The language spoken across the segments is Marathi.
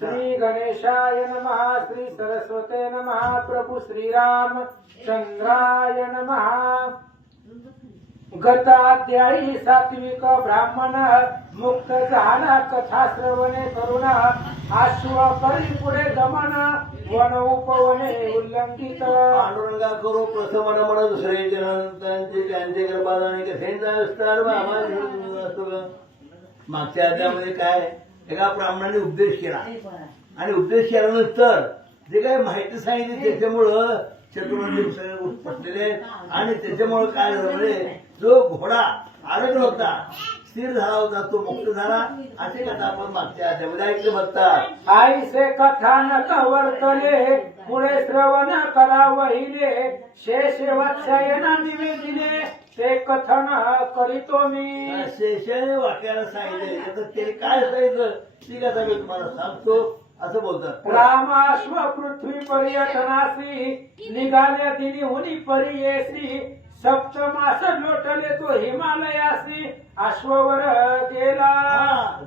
श्री गणेशाय नमः श्री सरस्वते नमः प्रभु श्रीराम चंद्राय नमः। गताध्यायी सात्विक ब्राह्मण मुक्त झाला कथा श्रवणे करुण आश्व करी पुढे गमन वन उपवने उल्लंघित पांडुरंगा करू प्रथम म्हणा दुसरे त्यांचे गर्भाधाने कथेंचा विस्तार मागच्या अध्यायामध्ये काय एका ब्राह्मणाने उपदेश केला आणि उपदेश केल्यानंतर जे काही माहिती सांगितली त्याच्यामुळं शत्रुंचे पटलेले आणि त्याच्यामुळे काय झालं म्हणजे जो घोडा अडकला होता स्थिर झाला होता तो मुक्त झाला असे कथा आपण मागच्या अध्यायामध्ये ऐकले म्हणतात। आईसे कथानक वर्तले पुढे श्रवण करा वहिले शेष वत्सयन निवेदिले ते कथन करीतो मी। शेषाने वाक्याला सांगितले तर ते काय सांगितलं ती कथा मी तुम्हाला सांगतो असं बोलतात। रामाश्व पृथ्वी पर्यटनासी निघाल्या तिने हुनी परियेसी सप्तमास लोटले तो हिमालयासी अश्ववर गेला।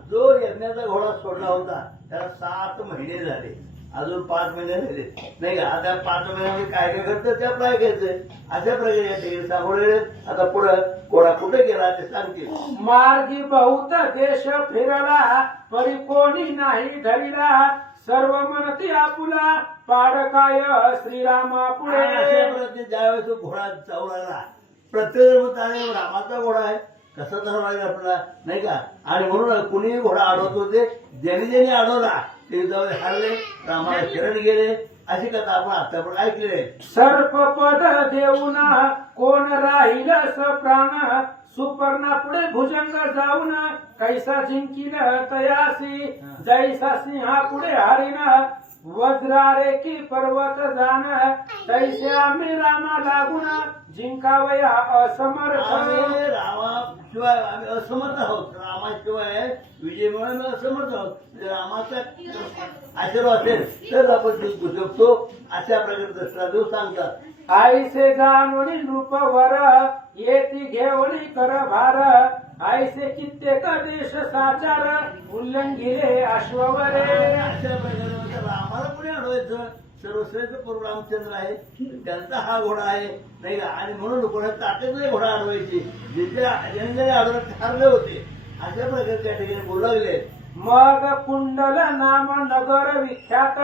जो यज्ञाचा घोडा सोडला होता त्याला 7 महिने झाले अजून 5 महिने झाले नाही का। आता 5 महिन्यामध्ये काय काय करतं त्या काय घ्यायचंय अशा प्रकारे या ठिकाणी सांगवले। आता पुढे घोडा कुठे गेला ते सांगतील। मार्गी बहुत देश फिरला परी कोणी नाही धरिला सर्व मनती आपुला पाडकाय श्रीरामा पुढे। अशा प्रकारे ज्यावेळेस तो घोडा जाऊन आला प्रत्येक रामाचा घोडा आहे कसा धरवायला आपला नाही का। आणि म्हणून कुणीही घोडा अडवत होते ज्यांनी ज्यांनी अडवला ते जाऊन हरले रामाला शरण गेले अशी कथा आपण आतापर्यंत ऐकले। सर्पपद देऊन कोण राहील प्राण सुपर्णा पुढे भुजंग जाऊन कैसा जिंकील तयासी जैसा सिंहा पुढे हरिण वज्रारे की पर्वत जाण तैसे आम्ही रामा लागून जिंकावया असमर्थ। रामाशिवाय आम्ही असमर्थ आहोत रामाशिवाय विजय म्हणून असमर्थ आहोत। रामाचा आशीर्वाद असेल तर आपण जिंकू शकतो अशा प्रकारे दसरा देव सांगतात। आईसे जानोनी नृपवर येती घेवणी कर भार आईसे कित्येक देश साचार उल्लंघिले अश्ववरे। अशा प्रकारे रामाला पुढे अडवायचं सर्वश्रेष्ठ प्रभू रामचंद्र आहे त्यांचा हा घोडा आहे नाही का। आणि म्हणून कोणा ताकदीने घोडा अडवायचे जिथे अडवत ठरले होते अशा प्रकारे त्या ठिकाणी बोलू लागले। मग कुंडल नाम नगर विख्यात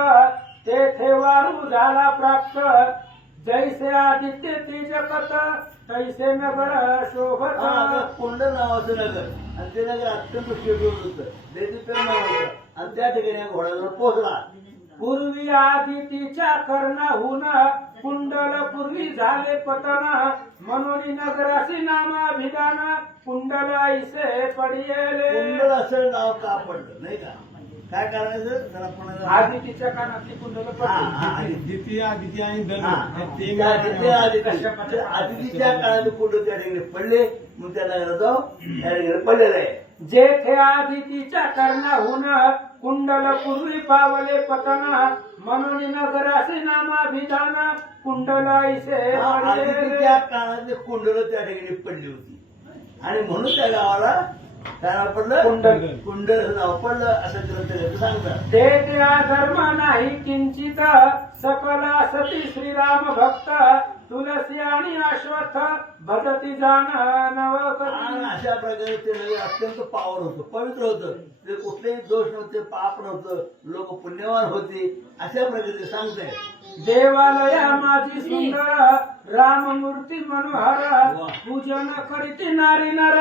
तेथे वारू झाला प्राप्त जैसे आदित्य तेजकत तैसे नगर शोभत। कुंडल नावाचं नगर आणि ते नगर अत्यंत शेवट होतं देवीचं नाव होतं आणि त्या ठिकाणी घोड्यावर पोहोचला। पूर्वी आदितीच्या कर्णाहून कुंडल पूर्वी झाले पतन म्हणून नगरासी नामाभिधान कुंडल ऐसे पडियेले। कुंडल असं नाव का पडलं नाही का काय करायचं जरा पुन्हा आदितीच्या कानातली कुंडल पडली द्वितीय आदित्य आणि आदितीच्या काळात कुंडल त्या ठिकाणी पडले मग त्या नगरात त्या ठिकाणी पडलेलं आहे। जेथे आदितीच्या कर्णाहून कुंडल पूर्वी पावले पतन म्हणून नगरासी नामाभिधान कुंडल ऐसे आदितीच्या काळात कुंडल त्या ठिकाणी पडली होती आणि म्हणून त्या गावाला काय नाव पडलं कुंडल। कुंडल नाव पडलं असं ग्रंथ सांगतात। ते त्या धर्म नाही किंचित सकला सती श्रीराम भक्त तुलसी आणि अश्वत्थ भजती जाण आणि अशा प्रकारे ते नगर अत्यंत पावन होतं पवित्र होतं ते कुठलेही दोष नव्हते पाप नव्हतं लोक पुण्यवान होते अशा प्रकारे ते सांगतायत। देवालया माझी सुंदर राममूर्ती मनोहर पूजन करीती नारी नर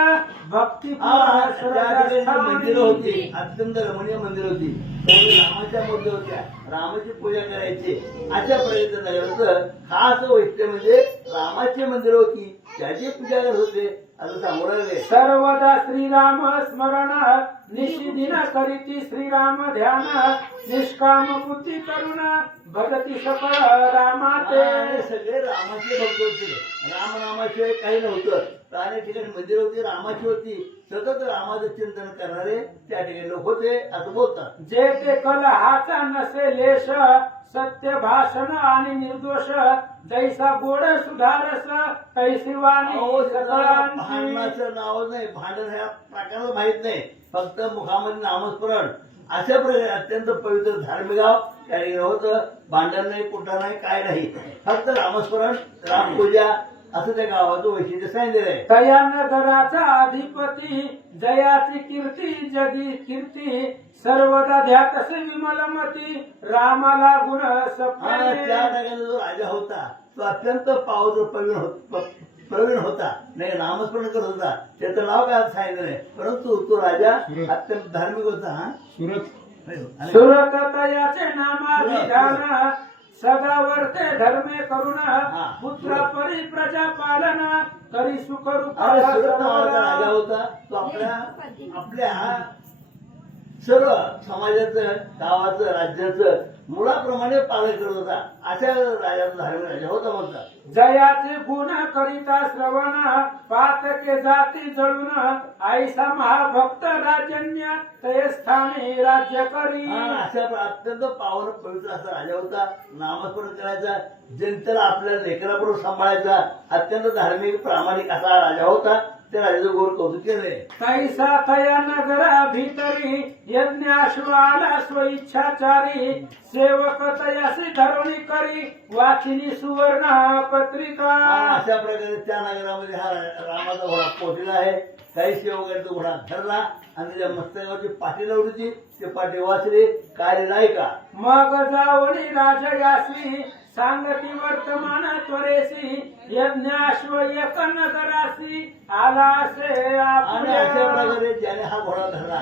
भक्ती मंदिरं होती अत्यंत रमणीय मंदिर होती रामाच्या मूर्ती होत्या रामाची पूजा करायची अशा प्रकारे नगराचं खास वैशिष्ट्य म्हणजे रामाची मंदिर होती त्याची पूजा करत होते असं सांगू लागले। सर्वदा श्रीराम स्मरण निशिदिन करीती श्रीराम ध्यान निष्काम बुद्धी करुण भजती सकळ रामाते। सगळे रामाचे भक्त होते रामनामाशिवाय काही नव्हतं अनेक ठिकाणी मंदिर होती रामाची होती सतत रामाचं चिंतन करणारे त्या ठिकाणी लोक होते असं बोलतात। जे ते कलहाचा नसे लेश सत्य भाषण आणि निर्दोष जैसा गोड सुधारस तैसी वाणी भांडणाचं नाव नाही भांडण ह्या प्रकाराला माहित नाही फक्त मुखामध्ये नामस्मरण अशा प्रकारे अत्यंत पवित्र धार्मिक गाव त्या ठिकाणी होतं. भांडण नाही, कुठं नाही, काय नाही, फक्त रामस्मरण, रामपूजा असं त्या गावाचं वैशिष्ट्य सांगितलेलं आहे. तया नगराचा अधिपती जयाची कीर्ती जगी कीर्ती सर्वदा ध्यातसे विमलमती रामाला गुण हा, त्या सप्ने. ठिकाणी जो राजा होता तो अत्यंत प्रवीण होता, नाही नामस्मरण करत होता. त्याचं नाव काय सांगितलं नाही, परंतु तो राजा अत्यंत धार्मिक होता. हा आणि सुरत तयाचे नामाभिधान सदा वर्ते धर्मे करुण पुत्र परी प्रजा पालन करी सुखरूप. आणि सुरत नावाचा राजा होता. तो आपल्या सर्व समाजाचं, गावाचं, राज्याचं मुळाप्रमाणे पालन करत होता. अशा राजाचा धार्मिक राजा होता म्हणतात. जयाचे गुण करिता श्रवण पातके जाती जळून आईसा महाभक्त राजन्य ते स्थानी राज्य करी. अशा अत्यंत पावन पवित्र असा राजा होता. नामस्मरण करायचा, जनतेला आपल्या लेकराबरोबर सांभाळायचा, अत्यंत धार्मिक प्रामाणिक असा राजा होता. त्या राजाचं गोर कौतुक केलंय. तैसा तया नगरा भीतरी यज्ञाश्वाला स्वइच्छाचारी सेवक तयासी धरुणी करी वाचिनी सुवर्ण पत्रिका. अशा प्रकारे त्या नगरामध्ये हा रामाचा घोडा पोहोचला आहे. काही सेवकांचा घोडा धरला आणि त्याच्या मस्तकावरची पाठी लावली. ते पाठी वाचले, काय नाही का. मग जावणी राजयासी सांगती वर्तमान त्वरेसी यज्ञाश्व एक नगरासी आलासे आणि अशा आपल्या. प्रकारे ज्याने हा घोडा धरला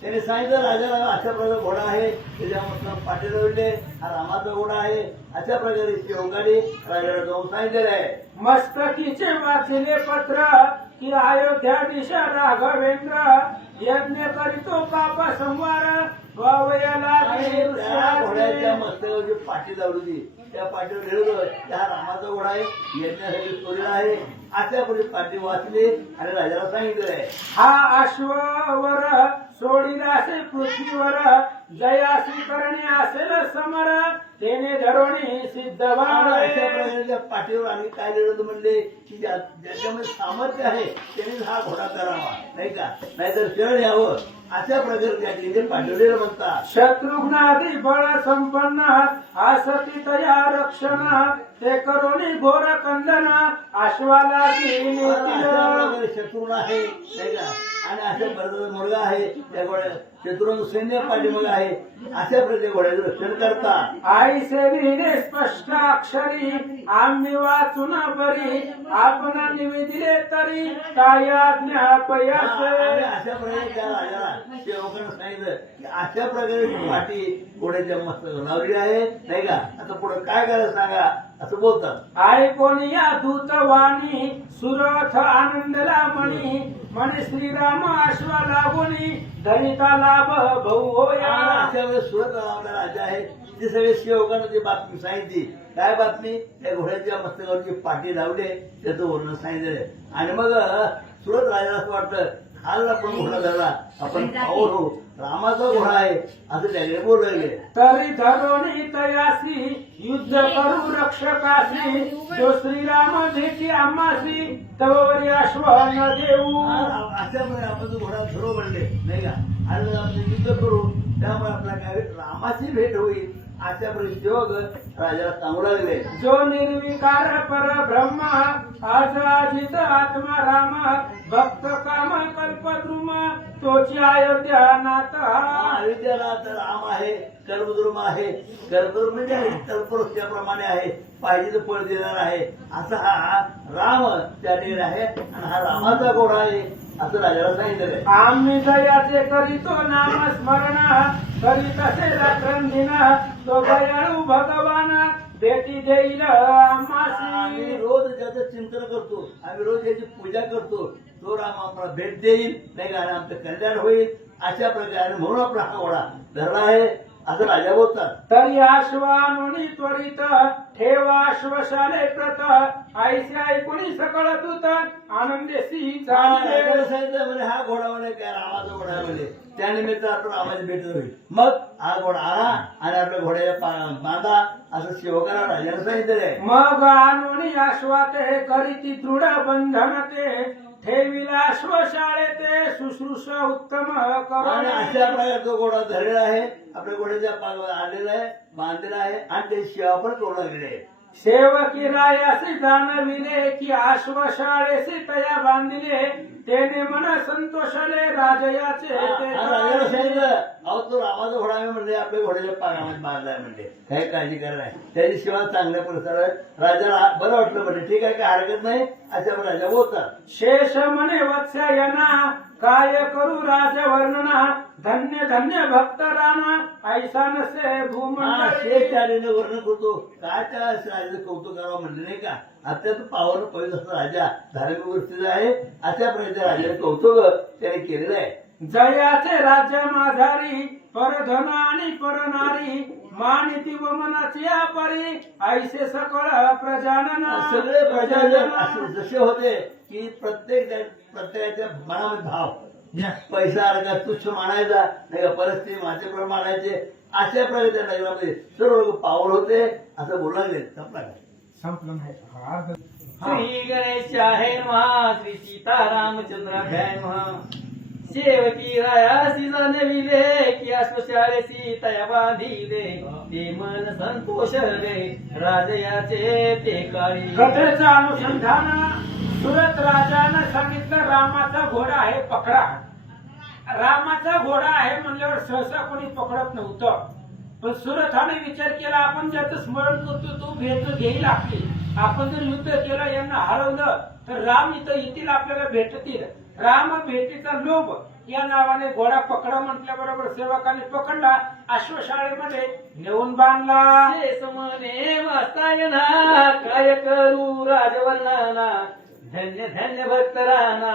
त्याने सांगितलं राजाला अशा प्रकारे घोडा आहे, त्याच्या पाठी लावले, हा रामाचा घोडा आहे. अशा प्रकारे सेवकाने राजाला जाऊन सांगितलेलं आहे. मस्तकीचे वाचिले पत्र की अयोध्याधीश राघवेंद्र यज्ञ करीतो पाप संवार वावयाला आणि त्या घोड्याच्या मस्तकावरची पाठी लावली. त्या पाठीवर लिहिलं की हा रामाचा घोडा आहे, यज्ञासाठी सोडलेला आहे. अशा पुढे पाठी वाचली आणि राजाला सांगितलं आहे. हा अश्ववर सोडिलासे पृथ्वीवर जयासी करणे असेल समर तेने धरोणी सिद्ध अशा व्हावे. प्रकारे त्या पाठीवर आणि काय लिहिलं म्हणले की ज्याच्यामध्ये सामर्थ्य आहे त्याने हा घोडा करावा, नाही का, नाहीतर शरण यावं. अशा प्रकारे त्या ठिकाणी पाठवलेलं म्हणतात. शत्रुघ्नादी बळ संपन्न आसती तया रक्षण ते करोनी घोर कंदन अश्वाला अशा प्रकारे शत्रुघ्न आहे, नाही का, आणि अशा प्रकारे मुलगा आहे त्या घोड्या शत्रूचं सैन्य पाठीमागे आहे. अशा प्रकारे घोड्याचं रक्षण करतात. आई सेविने स्पष्ट अक्षरी आम्ही वाचून बरी आपण निवेदिले तरी काय ज्ञापयास. आणि अशा प्रकारे त्या राजाला सेवकानं सांगितलं की अशा प्रकारे पाठी घोड्याच्या मस्त लावली आहे, नाही का. आता पुढे काय करायचं सांगा असं बोलतात. ऐकोन या दूतवाणी सुरथ आनंदला मणी म्हणे श्रीराम अश्वा लागोनी धनिता लाभ भाऊ होया. अशा वेळेस सुरत नावाचा राजा आहे. ते सगळे सेवकांना ती बातमी सांगितली. काय बातमी, त्या घोड्याच्या मस्तकावरची पाठी लावले, त्याचं वर्णन सांगितलं. आणि मग सुरत राजाला असं वाटतं हाल आपण घोडा धरला, आपण पाहू हो रामाचा घोडा आहे असं त्याने बोलले. तरी धरोणी तयासी युद्ध करू रक्षकासी जो श्रीराम भेटी आम्हासी तवरी अश्व न देऊ. अशा प्रकारे आपण जो घोडा धरू म्हणले, नाही का, आणि आपण युद्ध करू, त्यामुळे आपला काय रामाची भेट होईल. अशा प्रकारे योग राजाला सांगू लागले. जो निर्विकार परब्रह्म आज अजित आत्मा राम भक्त काम कल्पद्रुम तोची अयोध्या नाथ. अयोध्यानाथ राम आहे, कल्पद्रुम आहे. कल्पद्रुम म्हणजे कल्पवृक्षाप्रमाणे आहे, पाहिजे तर फळ देणार आहे. असा हा राम त्या ठिकाणी आहे आणि हा रामाचा घोडा आहे असं राजाला सांगितलं आहे. आम्ही दयाचे करीतो नाम स्मरण करीत असे रात्रंदिन तो दयाळू भगवान भेटी देईल आम्हासी. आम्ही रोज ज्याचं चिंतन करतो, आम्ही रोज याची पूजा करतो, तो राम आम्हाला भेट देईल, नाही का, आणि आमचं कल्याण होईल. अशा प्रकारे म्हणून आपला हा घोडा धरला आहे असं राजा बोलतात. तरी आश्वानुनी त्वरित ठेवा अश्वशाले प्रत ऐसे ऐकुनी सकळ दूत आनंदेसी झाले. राजाला सांगितलं म्हणे हा घोडा म्हणे काय रामाचा घोडा आहे म्हणे, त्यानिमित्त आपण रामाची भेट होईल. मग हा घोडा आणा आणि आपल्या घोड्याच्या बांधा असं सेवकाला राजाला सांगितलं आहे. मग आणुनी आश्वाते करीती दृढ बंधन ते ठेविला स्वशाळेते शुश्रूषा उत्तम आणि करून अशा प्रकारचा घोडा धरलेला आहे, आपल्या घोड्याच्या पागावर आणलेला आहे, बांधलेला आहे आणि ते सेवा पण करू लागलेली आहे. सेवकी रायासी जाणविले की आश्वशाळेसी तया बांधिले तेने मन संतोषले राजयाचे आणि राजाला सांगितलं, अहो तो रामाचा घोडा आहे म्हणले, आपल्या घोड्याच्या पागामध्ये बांधलाय म्हणले, काही काळजी करा नाही. त्याची सेवा चांगल्या प्रकारे राजाला बरं वाटलं म्हणजे ठीक आहे, काय हरकत नाही, अशा राजा बोलतात. शेष म्हणे वत्स्ययना काय करू राजवर्णना धन्य धन्य भक्त राणा ऐसा नसे हा भूमंडळी. शेष आलेलं वर्णन करतो, काय त्या राजाचं कौतुक करावं म्हणलं नाही का. अत्यंत पावन पवित्र असा राजा धार्मिक वृत्तीचा आहे, अशा प्रकारच्या राजाचं कौतुक त्याने केलेलं आहे. जयाचे राज्य माझारी परधन आणि परनारी मानिती व मनाची अपरी ऐसे सकळ प्रजानन सगळे प्रजाजन असे जसे होते की प्रत्येकाच्या मनामध्ये भाव, पैसा अर्गा तुच्छ मानायचा नाही का, परिस्थिती माझ्याप्रमाणे मानायचे, अशा प्रकारे त्या नगरामध्ये सर्व लोक पावन होते असं बोलला गेले. संपला काय? संपलं नाही. श्री गणेश आहे महा श्री सीतारामचंद्राभ्याय महा सेवकी रायासी जाणविले की अश्वशाळेसी तया बांधिले ते मन संतोष रे राजयाचे ते काळी. कथेचं अनुसंधान सुरत राजानं सांगितलं रामाचा घोडा आहे पकडा. रामाचा घोडा आहे म्हणल्यावर सहसा कोणी पकडत नव्हतं, पण सुरथाने विचार केला आपण ज्याचं स्मरण करतो तो भेट घेईल आपली. आपण जर युद्ध केलं यांना हरवलं तर राम इथं येतील, आपल्याला भेटतील. राम भेटीचा लोभ या नावाने घोडा पकडा म्हटल्याबरोबर सेवकाने पकडला, अश्वशाळेमध्ये नेऊन बांधला. शेष म्हणे वास्तायना काय करू राजवर्णना धन्य धन्य भक्त राणा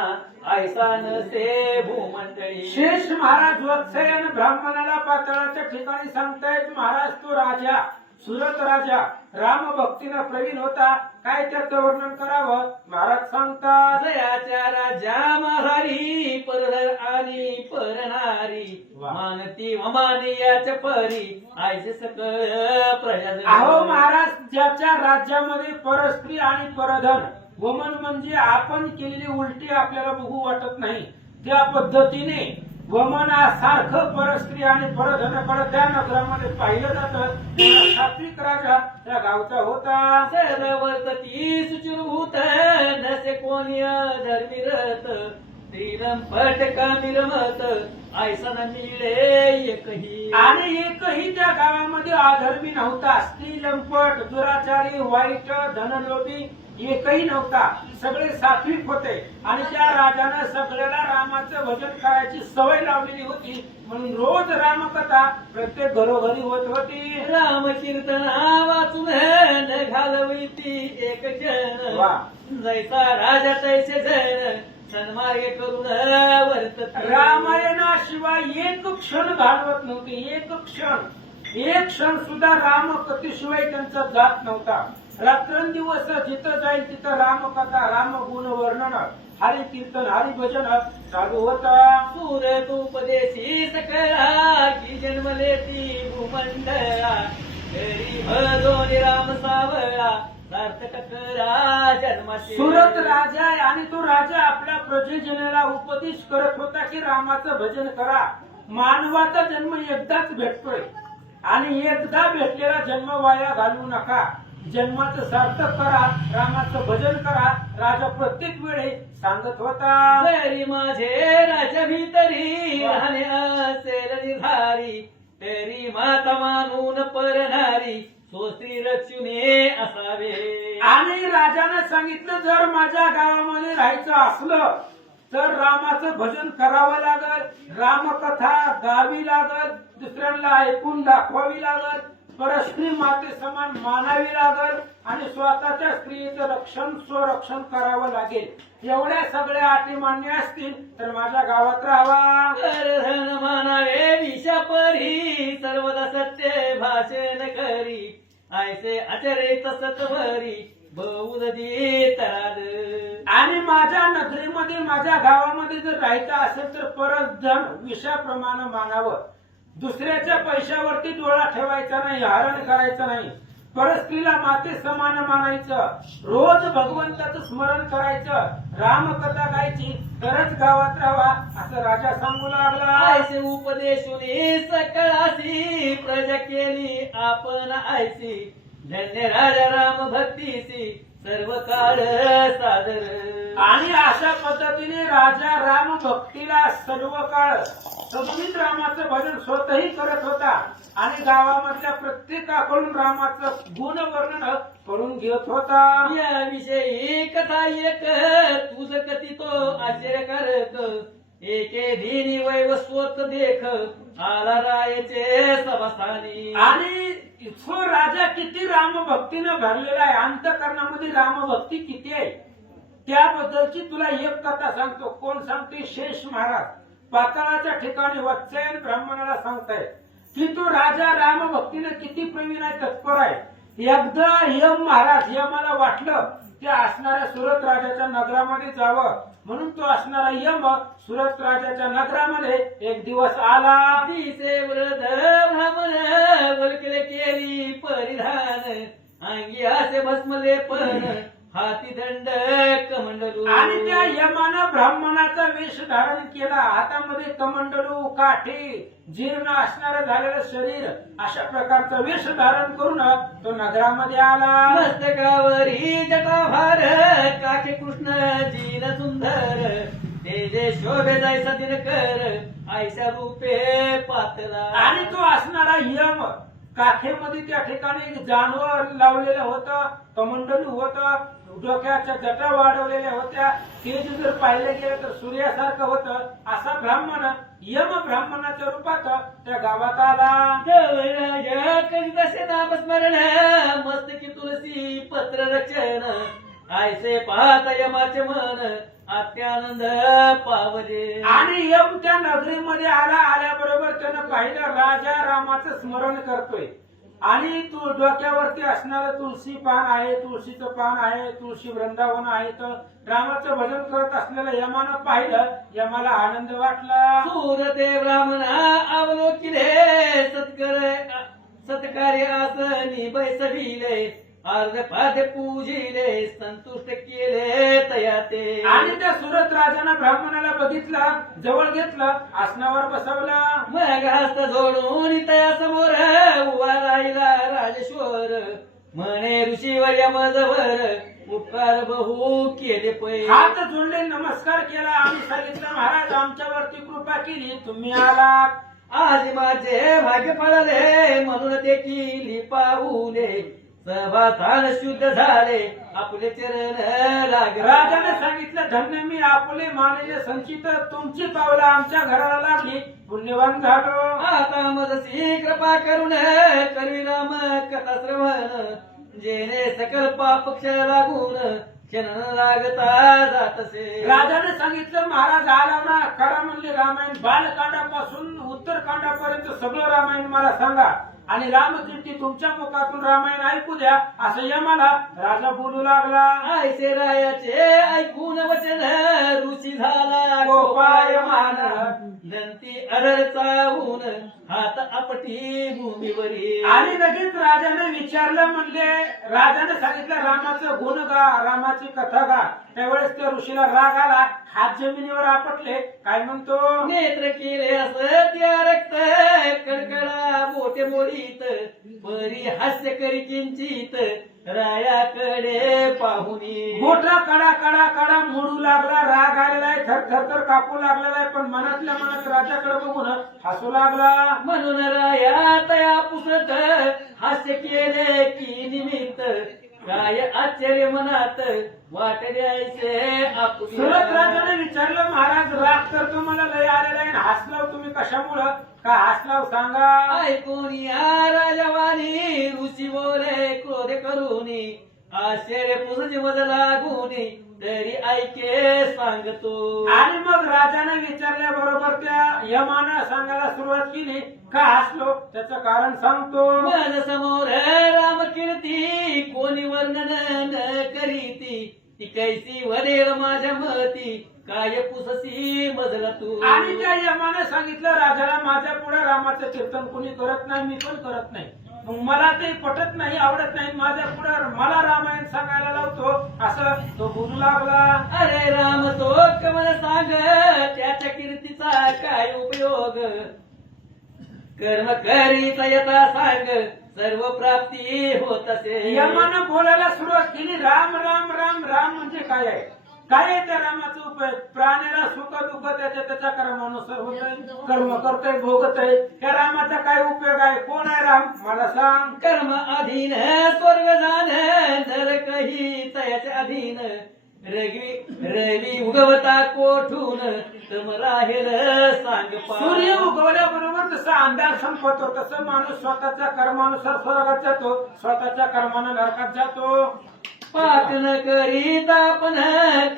ऐसा नसे भूमंडळी. शेष महाराज वत्सयन ब्राह्मणाला पातळाच्या ठिकाणी सांगतायत महाराज तो राजा सुरत राजा राम भक्तीनं प्रवीण होता, काय त्याचं वर्णन करावं. महाराज सांगतात जयाच्या राजा महारी परधर आणि परनारी वा. मानती वमानियाच्या परी आयसे सकळ प्रजा. अहो महाराज ज्याच्या राज्यामध्ये परस्त्री आणि परधन वमन म्हणजे आपण केलेली उलटी आपल्याला बघू वाटत नाही त्या पद्धतीने वमनासारखं परस्त्री आणि परधनाकडे त्या नगरामध्ये पाहिलं जातं. सात्विक राजा त्या गावचा होता. सर्ववर्तती सुचिरभूत नसे कोणी धर्मीरत श्रीरंपट कामिरमत ऐसा न मिळे एकही. आणि एकही त्या गावामध्ये अधर्मी नव्हता, स्त्री लंपट दुराचारी वाईट धनलोभी एकही नव्हता, सगळे सात्विक होते. आणि त्या राजानं सगळ्याला रामाचं भजन करायची सवय लावलेली होती, म्हणून रोज रामकथा प्रत्येक घरोघरी होत होती. राम कीर्तना वाचून न घालविती एक जण वा. जैसा राजा तैसे जण सन्मार्ग करून वर्तत. रामायणाशिवाय एक क्षण घालवत नव्हते, एक क्षण सुद्धा रामकथेशिवाय त्यांचा जात नव्हता. रात्रंदिवस जिथं जाईल तिथं रामकथा रामगुण वर्णन हरि कीर्तन हरि भजन चालू होता. सूर उपदेशी सकळा की जन्मले ती भूमंडळा तरी भजोन राम सावळा सार्थक करा जन्माचे. सुरत राजा आहे आणि तो राजा आपल्या प्रजेजनाला उपदेश करत होता की रामाचं भजन करा. मानवाचा जन्म एकदाच भेटतोय आणि एकदा भेटलेला जन्म वाया घालवू नका. जन्माचं सार्थक करा, रामाचं भजन करा. राजा प्रत्येक वेळी सांगत होता. जरी माझे राजा भीतरी राहणे असेल निधारी तरी माता मानून परनारी स्वस्त्री रक्षुने असावे. आणि राजानं सांगितलं जर माझ्या गावामध्ये राहायचं असलं तर रामाचं भजन करावं लागल, रामकथा गावी लागल, दुसऱ्यांना ऐकून दाखवावी लागल, परस्त्री माते समान मानावी लागल आणि स्वतःच्या स्त्रीचं रक्षण स्वरक्षण करावं लागेल. एवढ्या सगळ्या अटी मान्य असतील तर माझ्या गावात राहावा. धन मानावे विषापरी सर्वदा सत्य भाषण करी ऐसे आचरित सत्वरी बहुदी तराद. आणि माझ्या नगरीमध्ये माझ्या गावामध्ये जर राहायचं असेल तर परत जण विषाप्रमाणे मानावं. दुसऱ्याच्या पैशावरती डोळा ठेवायचा नाही, हरण करायचं नाही. परस्त्रीला माते समान मानायचं, रोज भगवंताचं स्मरण करायचं, रामकथा गायची, तरच गावात राहावा असं राजा सांगू लागला. आयसे उपदेशुनी सकळासी प्रजा केली आपण आयसी, धन्य राजा राम भक्तीसी सर्व काळ सादर. आणि अशा पद्धतीने राजा राम भक्तीला सर्व काळ सगळीच रामाचं भजन स्वतःही करत होता आणि गावामधल्या प्रत्येकाकडून रामाचं गुण वर्णन करून घेत होता. याविषयी कथा एक तुझ कथी तो आश्चर्यकारक, एके दिनी वैवस्वत देख आला रायचे सभास्थानी. आणि तो राजा किती रामभक्तीनं भरलेला आहे, अंतकरणामध्ये रामभक्ती किती आहे त्याबद्दलची तुला एक कथा सांगतो. कोण सांगते? शेष महाराज पाताळाच्या ठिकाणी वत्सायन ब्राह्मणाला सांगताय की तो राजा रामभक्तीने किती प्रवीण आहे, तत्पर आहे. एकदा यम महाराज यमाला वाटलं त्या असणाऱ्या सुरत राजाच्या नगरामध्ये जावं, म्हणून तो असणारा यम सुरत राजाच्या नगरामध्ये एक दिवस आला. दिसे वृद्ध ब्राह्मण वल्कले केली परिधान, अंगी असे भस्मले पण हाती दंड कमंडलू. आणि त्या यमानं ब्राह्मणाचा वेश धारण केला, हातामध्ये कमंडलू, काठी, जीर्ण असणारं झालेलं शरीर, अशा प्रकारचा वेश धारण करून तो नगरामध्ये आला. मस्तकावरी जटाभार काके कृष्ण जीन सुंदर, तेजे शोभे जायचा दिनकर आयशा रूपे पातला. आणि तो असणारा यम काखेमध्ये त्या ठिकाणी जानवर लावलेलं होतं, कमंडलू होतं, डोक्याच्या जटा वाढवलेल्या होत्या, तेज जर पाहिलं गेलं तर सूर्यासारखं होतं. असा ब्राह्मण यम ब्राह्मणाच्या रूपात त्या गावात आला. करीत असे नामस्मरण मस्तकी तुलसी पत्र रचन, आयसे पाहता यमाचे मन अत्यानंद पावले. आणि यम त्या नगरीमध्ये आल्याबरोबर त्यानं पाहिलं राजा रामाचं स्मरण करतोय आणि तू डोक्यावरती असणारं तुळशी पान आहे, तुळशीचं पान आहे, तुळशी वृंदावन आहे, तर रामाचं भजन करत असलेलं यमानं पाहिलं. यमाला आनंद वाटला. सूरते ब्राह्मणा अवलोकिले सत्कार्य आसनी बैसविले, अर्ध पादे पूजिले संतुष्ट केले तयाते. आणि त्या सुरत राजानं ब्राह्मणाला बघितलं, जवळ घेतलं, आसनावर बसवलं. मग हस्त जोडून तया समोर उभा राहिला राजेश्वर, म्हणे ऋषीवर यमजवर उपकार बहु केले पै. हात जोडले, नमस्कार केला आणि सांगितलं महाराज आमच्यावरती कृपा केली, तुम्ही आलात. आज माझे भाग्य फळले म्हणून ते केली पाहुले, सभास्थान शुद्ध झाले आपले चरण लागले. राजाने सांगितलं धन्य मी आपले मानेले संचित, तुमची पावलं आमच्या घराला लागली, पुण्यवान झालो. आता मजसी कृपा करून करवी राम कथा श्रवण, जेणे सकल पाप क्षय लागून क्षण लागता जातसे. राजाने सांगितलं महाराज आला ना, करा म्हणले रामायण, बालकांडापासून उत्तरकांडापर्यंत सगळं रामायण मला सांगा आणि रामकीर्ती तुमच्या मुखातून रामायण ऐकू द्या असं यमाला राजा बोलू लागला. आयसे रायाचे ऐकून वचन रुची झाला गोपायमान, नंती अरर चावून हात आपटी भूमीवरी. आणि लगेच राजाने विचारलं, म्हणले राजाने सांगितलं रामाचं गुण गा, रामाची कथा गा. त्यावेळेस त्या ऋषीला राग आला, हात जमिनीवर आपटले. काय म्हणतो? नेत्र केले असं त्या रक्त कडकडा बोटे मोडीत, परी हास्य करी किंचित रायाकडे पाहुनी. मोठा कडा कडा कडा मोडू लागला, राग आलेला आहे, थर थर थर कापू लागलेला आहे, पण मनातल्या मनात राजाकडे बघून हसू लागला. म्हणून राया तया पुसत हास्य केले की निमित्त, काय आश्चर्य मनात वाट द्यायचे आपली. सुरत राजाने विचारलं महाराज राग तर तुम्हाला लय आलेला आहे, हसलाव तुम्ही कशामुळं, का हसलाव सांगा. ऐकून या राजवानी ऋषी बोले क्रोध करूनी, आश्चर्य पुसज मज लागूनी तरी ऐके सांगतो. आणि मग राजाने विचारल्याबरोबर त्या यमानं सांगायला सुरुवात केली, का हसलो त्याचं कारण सांगतो. मन समोर रामकीर्ती कोणी वर्णन न करीती, ती कैसी वरेल माझ्या मती काय पुससी मजला तू आणि त्या यमाने सांगितलं राजाला माझ्या पुढे रामाचं कीर्तन कोणी करत नाही, मी पण करत नाही. मग मला ते पटत नाही, आवडत नाही. माझ्या पुढे मला रामायण सांगायला लावतो असं तो बोलू लागला. अरे राम तो कमल सांग त्याच्या कीर्तीचा काय उपयोग कर्म करीत यथा सांग सर्व प्राप्ती होत असे यमानं बोलायला सुरुवात केली. राम राम राम राम म्हणजे काय आहे? काय आहे त्या रामाचा उपयोग? प्राण्याला सुख दुःख त्याच्या कर्मानुसार होत आहे, कर्म करतोय, भोगत आहे. त्या रामाचा काय उपयोग आहे? कोण आहे राम मला सांग. कर्म अधीन स्वर्ग जाण नरकही तयाच्या अधीन रवी उगवता कोठून तम राहेल सांग सूर्य उगवल्याबरोबर जसा अंधार संपतो तसं माणूस स्वतःच्या कर्मानुसार स्वर्गात जातो, स्वतःच्या कर्मानं नरकात जातो. पाक न करीत आपण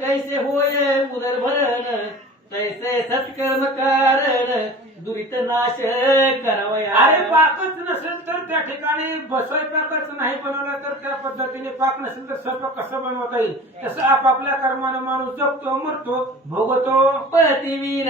कैसे होय उदर भरण तैसे सत्कर्म कारण दुरित नाश करावया अरे पाकच नसेल तर त्या ठिकाणी स्वयंपाकच नाही बनवला तर त्या पद्धतीने पाक नसेल तर स्वयंपाक कसं बनवता येईल? तसं आपापल्या कर्मानं माणूस जगतो, मरतो, भोगतो. पतिवीर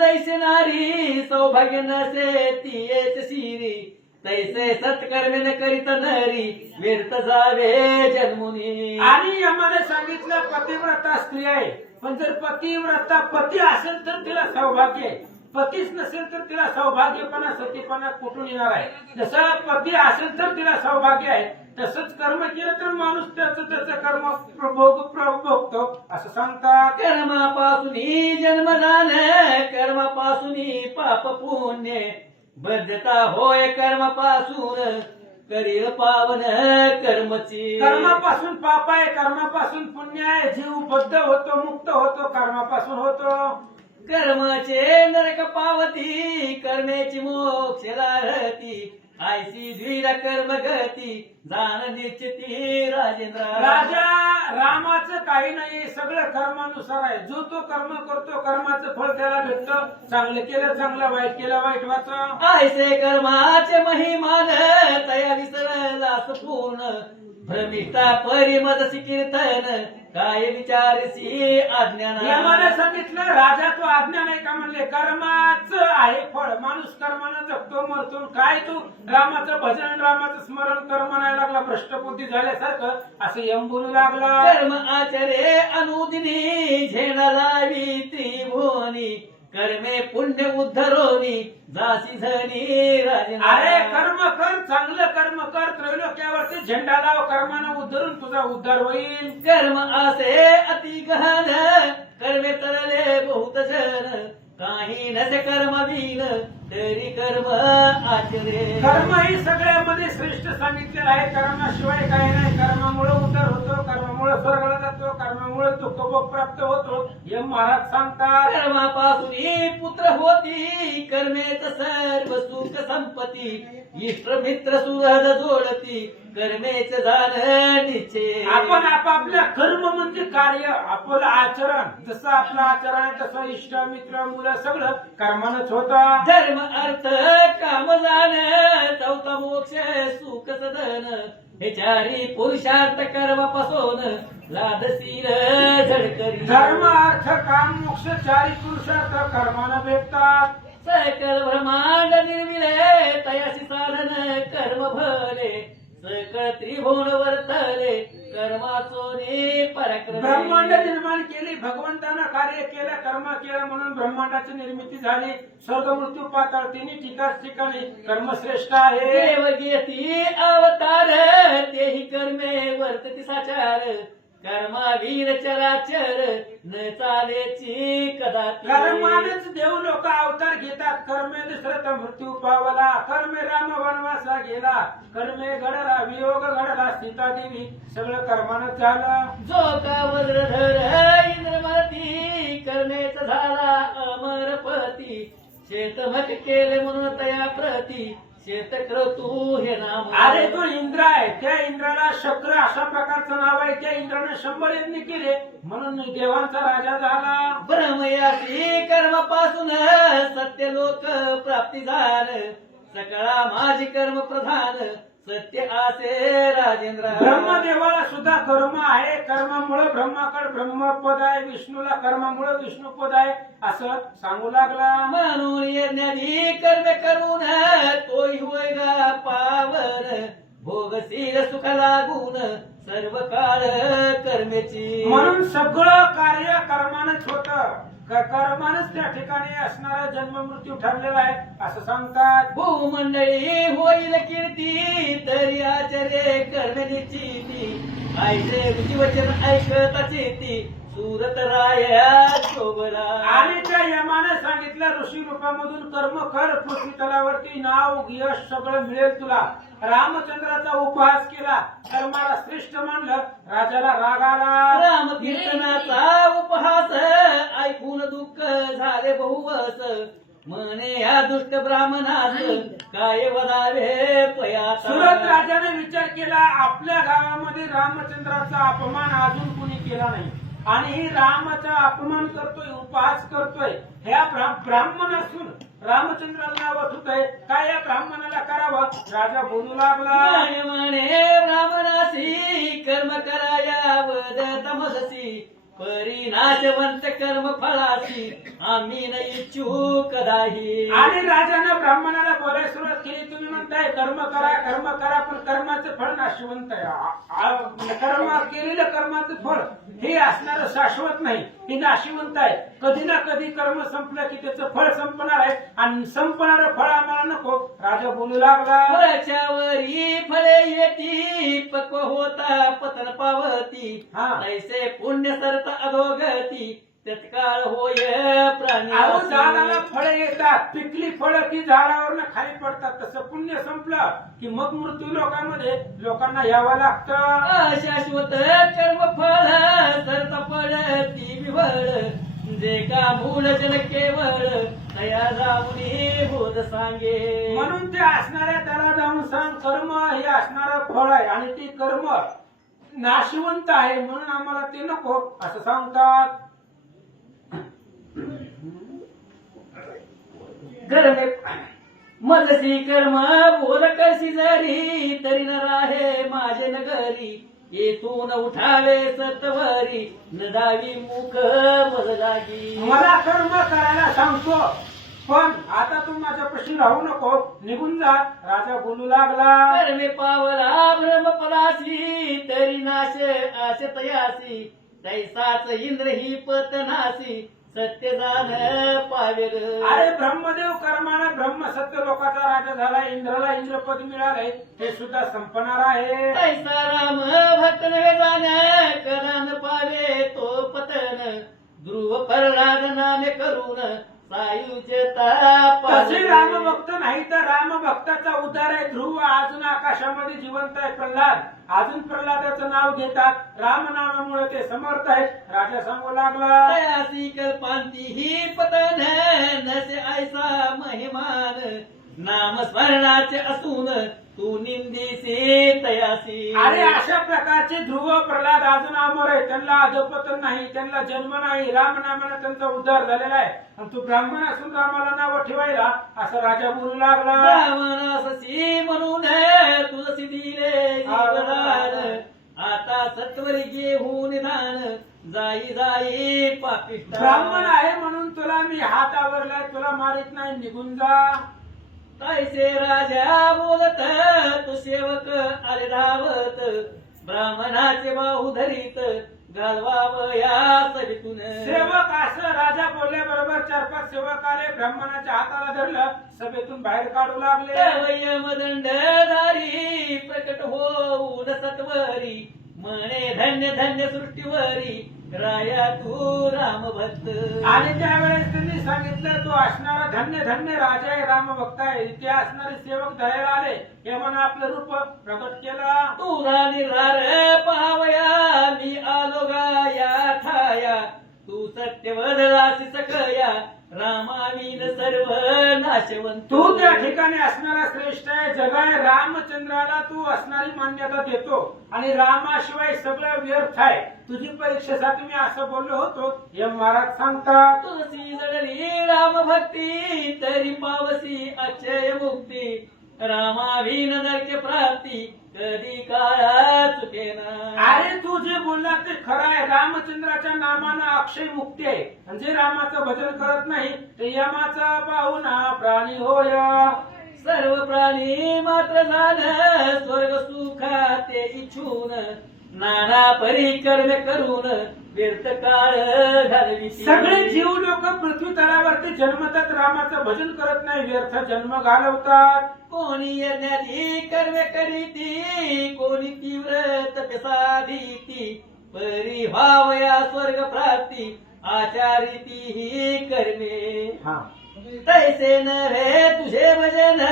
जैसे नारी सौभाग्य नसे तियेच शिरी तैसे सत्कर्मेन करीत नरी व्यर्थ जावे जन्मुनी आणि आम्हाला सांगितलं पतिव्रता स्त्री आहे, पण जर पतिव्रता पती असेल तर तिला सौभाग्य आहे, पतीच नसेल तर तिला सौभाग्यपणा सतीपणा कुठून येणार आहे? जसं पती असेल तर तिला सौभाग्य आहे, तसंच कर्म केलं तर माणूस त्याचं कर्म भोगतो असं सांगतात. कर्मापासून जन्मदान कर्मापासून पाप पुण्य बद्धता होय कर्मापासून करील पावन कर्मची कर्मापासून पाप आहे, कर्मापासून पुण्य आहे. जीव बद्ध होतो, मुक्त होतो, कर्मापासून होतो. कर्माचे नरक पावती कर्मेची मोक्ष राहती आयसी द्विर कर्म गती जाण निश्चिती राजेंद्र राजा रामाचं काही नाही, सगळं कर्मानुसार आहे. जो तो कर्म करतो कर्माचं फळ त्याला भेटतं. चांगलं केलं चांगलं, वाईट केलं वाईट वाचं. आयसे कर्माचे महिमान तया विसरलास पूर्ण भ्रमिष्ठा परिमदसी कीर्तन काय विचारसी अज्ञान यमाने सांगितलं राजा तो आज्ञा नाही का म्हणले? कर्माचं आहे फळ. माणूस कर्मानं जगतो, मरतो. काय तू रामाचं भजन रामाचं स्मरण कर म्हणायला लागला, भ्रष्टबुद्धी झाल्यासारखं असं यम बोलू लागला. कर्म आचरे अनुदिनी झेंडा लावी त्रिभुवनी कर्मे पुण्य उद्धरोनी जासी झनी राजेंद्र अरे कर्म कर, चांगलं कर्म कर, त्रैलोक्यावरती झेंडा लाव, कर्मानं उद्धरून तुझा उद्धार होईल. कर्म आसे अति गहन कर्मे तरले बहुत जन काही नसे कर्म विन तरी कर्म आचरे कर्म ही सगळ्यामध्ये श्रेष्ठ सांगितलेलं आहे. कर्माशिवाय काही नाही. कर्मामुळे उद्धार होतो, कर्मामुळे स्वर्गाला जातो, कर्मामुळे दुःख भोग प्राप्त होतो हे महाराज सांगतात. कर्मापासून पुत्र होती कर्मेच सर्व सुख संपत्ती इष्ट मित्र सुहृद जोडती कर्मेच जाण निश्चय आपण आपापल्या कर्म म्हणजे कार्य, आपलं आचरण. जसं आपलं आचरण आहे तसं इष्ट मित्र मुलं सगळं कर्मानच होतं. धर्म अर्थ काम जाण चौथा मोक्ष सुख सदन हे चारी पुरुषार्थ कर्मापासून लादशीर झडकरी धर्म अर्थ काम मोक्ष चारी पुरुषार्थ कर्मानं भेटतात. सकल ब्रह्मांड निर्मिले तयाशी साधन कर्म भले सकळ त्रिभुवन वर्तले कर्माचोने पराक्रम ब्रह्मांड निर्माण केली, भगवंतानं कार्य केलं, कर्म केलं म्हणून ब्रह्मांडाची निर्मिती झाली. स्वर्ग मृत्यू पाताळ तिन्ही ठिकाणी कर्मश्रेष्ठ आहे. देव घेती अवतार तेही कर्मे वर्तती साचार कर्मावीर चराचर न चालेची कदापि कर्मानेच देव लोक अवतार घेतात. कर्मे दुसरं तर मृत्यू पावला, कर्मे राम वनवासा गेला, कर्मे घडला वियोग घडला सीता देवी, सगळं कर्मानच झालं. जो का वज्रधर इंद्रमती कर्मेच झाला अमरपती शेतमक केले म्हणून तया प्रती शेतक्रतू हे नाम अरे तो इंद्र आहे, त्या इंद्राला शक्र अशा प्रकारचं नाव आहे. त्या इंद्राने 100 यज्ञ केले म्हणून देवांचा राजा झाला. ब्रह्मयासी कर्मापासून सत्य लोक प्राप्ती झालं सकळा माझी कर्म प्रधान सत्य आसे राजेंद्र. ब्रह्मदेवाला सुद्धा कर्म आहे, कर्मामुळे ब्रह्माकडे ब्रह्मपद आहे, विष्णूला कर्मामुळे विष्णुपद आहे असं सांगू लागला. म्हणून यज्ञादी कर्म करून तोही होय गा पावन भोगशील सुख लागून सर्व काळ कर्मेची. म्हणून सगळं कार्य कर्मानंच होतं, कर्मानंच त्या ठिकाणी असणारा जन्म मृत्यू ठरलेला आहे असं सांगतात. भूमंडळी होईल कीर्ती तरी आचर्य कर्मनिची ऐसे वचन ऐकताची ती सुरत राया शोभला. आणि त्या यमानं सांगितलं ऋषी रूपामधून कर्म कर, पृथ्वी तलावरती नाव यश सगळं मिळेल तुला. रामचंद्राचा उपहास केला, कर्माला श्रेष्ठ मानलं, राजाला राग आला. राम कीर्तनाचा उपहास ऐकून दुःख झाले बहुवस म्हणे या दुष्ट ब्राह्मणास काय वदावे पयाचा. सुरत राजाने विचार केला आपल्या गावामध्ये रामचंद्राचा अपमान अजून कुणी केला नाही आणि ही रामाचा अपमान करतोय, उपहास करतोय. ह्या ब्राह्मण असून रामचंद्राला नाव होतंय, काय या ब्राह्मणाला करावं. राजा बोलू लागला. म्हणे ब्राह्मणासी कर्म कराया वद तमससी परिनाशवंत कर्म फळासी आम्ही न इच्छू कदाही. आणि राजानं ब्राह्मणाला बोलायला सुरुवात केली. तुम्ही म्हणताय कर्म करा पण कर्माचं फळ नाशवंत आहे. कर्म केलेलं कर्माचं फळ हे असणारं शाश्वत नाही, हे नाशिवंत आहे. कधी ना कधी कर्म संपलं की त्याचं फळ संपणार आहे आणि संपणारं फळ आम्हाला नको. राजा बोलू लागला. वरच्यावरी फळे येती पक्व होता पतन पावती तैसे पुण्य सरता अधोगती तत्काळ होय प्राणी. अहो झाडाला फळं येतात, पिकली फळं ती झाडावरनं खाली पडतात. तसं पुण्य संपलं की मग मृत्यू लोकांना यावं लागतं. अशाश्वत कर्म फळ सरता फळ ती विवळ जे का मूल जन केवळ तया जाऊनी बोध सांगे. म्हणून ते असणाऱ्या त्याला जाऊन सांग कर्म हे असणारं फळ आहे आणि ते कर्म नाशिवंत आहे म्हणून आम्हाला ते नको असं सांगतात. कर्मे मजसी कर्म बोध करशी जरी तरी न राहे माझे नगरी येथून उठावे सत्वरी न दावी मुख मज लागी. मला कर्म करायला सांगतो पण आता तू माझ्यापाशी राहू नको, निघून जा. राजा बोलू लागला. कर्मे पावला ब्रह्मपलासी तरी नाश आश तयासी तैसाच इंद्र ही पतनासी सत्य जाण पावेल. अरे ब्रह्मदेव कर्मानं ब्रह्मसत्य लोकाचा राजा झाला, इंद्राला इंद्रपद मिळाले, ते सुद्धा संपणार आहे. तैसा राम भक्त नव्हे जाण कलान पावे तो पतन ध्रुव प्रल्हाद नामे करून तसे रामभक्त नाही तर रामभक्ताचा उद्धार आहे. ध्रुव अजून आकाशामध्ये जिवंत आहे, प्रल्हाद अजून प्रल्हादाचं नाव घेतात. राम नामामुळे ते समर्थ आहेत. राजा सांगू लागला. तयासी कल्पांती ही पतन नसे ऐसा महिमान नाम स्मरणाचे असून तू निंदिसी तयासी. अरे अशा प्रकारचे ध्रुव प्रल्हाद अजून अमर आहे, त्यांना अधोपतन नाही, त्यांना जन्म नाही. रामनामाने त्यांचा उद्धार झालेला आहे आणि तू ब्राह्मण असून रामाला नाव ठेवायला असं राजा बोलू लागला. ब्राह्मणासी म्हणून तुळसी दिले जीवदान आता सत्वरी घेऊन निधान जाई जाई पापिष्ट. ब्राह्मण आहे म्हणून तुला मी हात आवरलाय, तुला मारित नाही, निघून जा. तैसे राजा बोलत तू सेवक आले धावत ब्राह्मणाचे बाहू धरीत घालवावया सभेतून. सेवक असं राजा बोलल्याबरोबर 4-5 सेवक आले, ब्राह्मणाच्या हाताला धरलं, सभेतून बाहेर काढू लागले. वयमदंडधारी प्रकट होऊन सत्वरी म्हणे धन्य धन्य सृष्टीवरी राया तू रामभक्त. आणि त्यावेळेस त्यांनी सांगितलं तो असणारा धन्य धन्य राजा आहे, रामभक्त आहे. ते असणारे सेवक धरायला आले, हे म्हणून आपलं रूप प्रकट केलं. तुझा निर्धार पाहावया मी आलो गाया ठाया तू सत्यवदलासी सकया रामावीन सर्व नाश नाशवंत तू त्या ठिकाणी असणारा श्रेष्ठ आहे, जग आहे. रामचंद्राला तू असणारी मान्यता देतो आणि रामाशिवाय सगळं व्यर्थ आहे. तुझी परीक्षेसाठी मी असं बोललो होतो हे महाराज सांगतात. तुलसी जडली राम भक्ती तरी पावसी अक्षय मुक्ती रामाविन नरके प्राप्ती कधी काळा चुकेना. अरे तू जे बोलला ते खरं आहे. रामचंद्राच्या नामानं अक्षय मुक्ती आहे. आणि जे रामाचं भजन करत नाही ते यमाचा पाहुणा प्राणी होय. सर्व प्राणी मात्र झालं स्वर्ग सुखा ते इच्छून नाना परी कर्म करून व्यर्थ काळ घालवी. सगळे जीव लोक पृथ्वी तळावरती जन्मतात, रामाचं भजन करत नाही, व्यर्थ जन्म घालवतात. कोणी यज्ञाची कर्म करीती कोणी तीव्र तपसाधीती परी भावया स्वर्ग प्राप्ती आचारिती ही कर्मे. हा. तैसे नव्हे तुझे भजन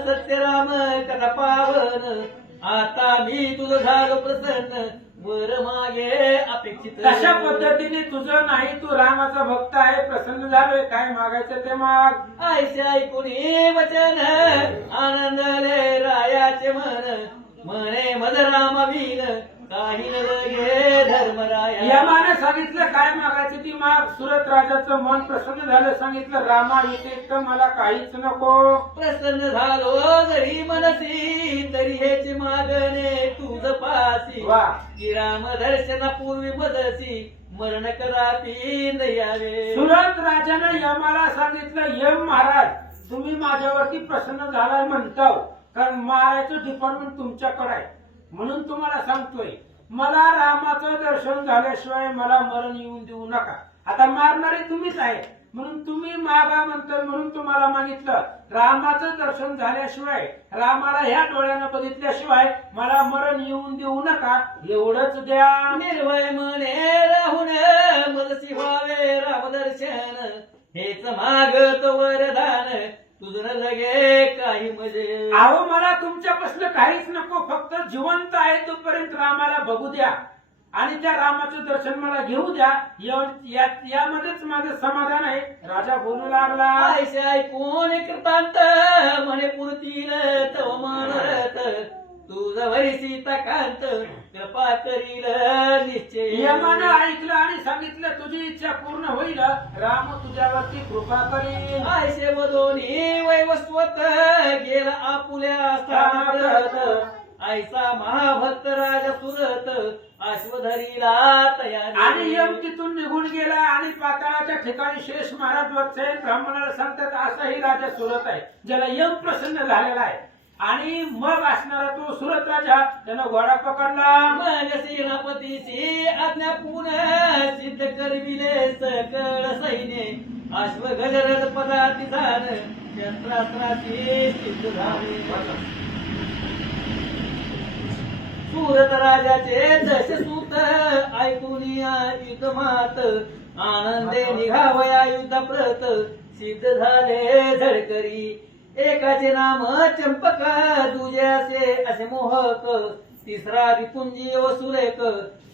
सत्यराम कथा पावन आता मी तुझं झालो प्रसन्न वर मागे अपेक्षित. तशा पद्धतीने तुझं नाही, तू रामाचा भक्त आहे, प्रसन्न झालोय, काय मागायचं ते माग. ऐसे ऐकून वचन आनंदले रायाचे मन म्हणे मद रामवीन काही न लगे धर्मराया. यमाने सांगितलं काय मागायचं ती माग. सुरत राजाचं मन प्रसन्न झालं, सांगितलं रामा व्यतिरिक्त मला काहीच नको. प्रसन्न झालो जरी मनसी तरी हेची मागणे तुझ पासी वा. की राम दर्शनापूर्वी मदसी मरण कदापि न यावे. सुरत राजाने यमाला सांगितलं यम महाराज तुम्ही माझ्यावरती प्रसन्न झालाय म्हणताव, कारण मारायचं डिपार्टमेंट तुमच्याकडे आहे. म्हणून तुम्हाला सांगतोय मला रामाचं दर्शन झाल्याशिवाय मला मरण येऊन देऊ नका. आता मारणारे तुम्हीच आहे म्हणून तुम्ही मागा म्हणता, म्हणून तुम्हाला मागितलं रामाचं दर्शन झाल्याशिवाय, रामाला ह्या डोळ्यानं बघितल्याशिवाय मला मरण येऊन देऊ नका, एवढंच द्या. निर्भय मने राहून मदसी व्हावे रामदर्शन हेच मागत वरदान तुझं न लगे काही मजे. अहो मला तुमच्यापासून काहीच नको, फक्त जिवंत आहे तोपर्यंत रामाला बघू द्या आणि त्या रामाचं दर्शन मला घेऊ द्या, यामध्येच माझं समाधान आहे. राजा बोलू लागला. ऐसे ऐकून कृतांत म्हणे पुरतील तव मनरत तुझ वरी सीताकांत कृपा करील निश्चय. यमानं ऐकलं आणि सांगितलं तुझी इच्छा पूर्ण होईल, राम तुझ्यावरती कृपा करील. ऐसे वदोनी वैवस्वत गेला आपुल्या स्थानात ऐसा महाभक्त राजा सुरत अश्वधरीला तयारी. आणि यम तिथून निघून गेला आणि पाताळाच्या ठिकाणी शेष महाराज वत्सेन ब्राह्मणाला सांगतात असाही राजा सुरत आहे ज्याला यम प्रसन्न झालेला आहे. आणि मग असणारा तो सुरत राजा त्यानं घोडा पकडला. मग सेनापतीची आज्ञा पुन्हा सिद्ध करविले सकळ सैन्य अश्व गजरथ पदाती झाल शस्त्रास्त्राची सिद्ध झाले. सुरत राजाचे जसे सूत ऐकून युद्धमात आनंदे निघावया युद्धप्रत सिद्ध झाले झडकरी. एकाचे नाम चंपक दुसऱ्याचे असे मोहक तिसरा रिपुंजी व सुरेख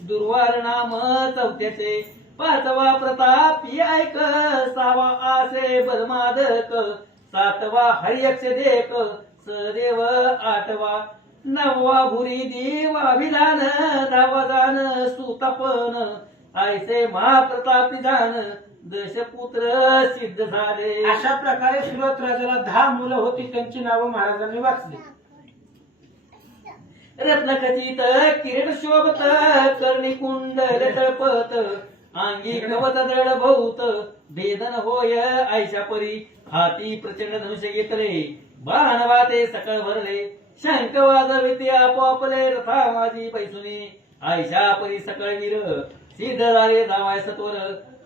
दुर्वार नाम चौथ्याचे पाचवा प्रतापी ऐक सहावा आसे बदमादक सातवा हरियक्ष देक सदेव आठवा नववा भुरी देव अभिधान दहावा जान सुतपन ऐसे महाप्रतापी जान दशपुत्र सिद्ध झाले. अशा प्रकारे सुरत राजाला 10 मुलं होती, त्यांची नावं महाराजांनी वाचली. रत्नखचित किरीट शोभत कर्णी कुंडल तळपत अंगी कवच दळ भौत भेदन होय ऐशा परी हाती प्रचंड धनुष्य घेतले बाण वाते सकळ भरले शंख वाजविते आपोआपले रथा माझी बैसुनी ऐशा परी सकळ वीर सिद्ध झाले जावाय सत्वर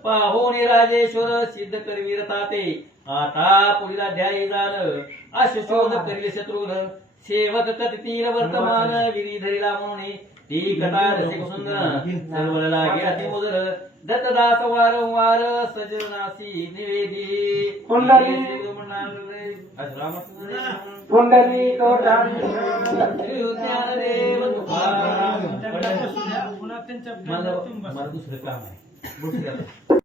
पाहुणे राजेश्वर सिद्ध करवीर ताते आता पुढील ध्यायी झालं अशोध करील शत्रुघ्न सेवक कथतील वर्तमान गिरी धरिला म्हणून ती कथा रसिक सुंदर सर्व लागे अतिमुदर दत्तदास वारंवार सजनासी निवेदी पुंडलिक ज्ञानदेव तुकाराम. पुन्हा त्यांच्या मला दुसरं काम आहे.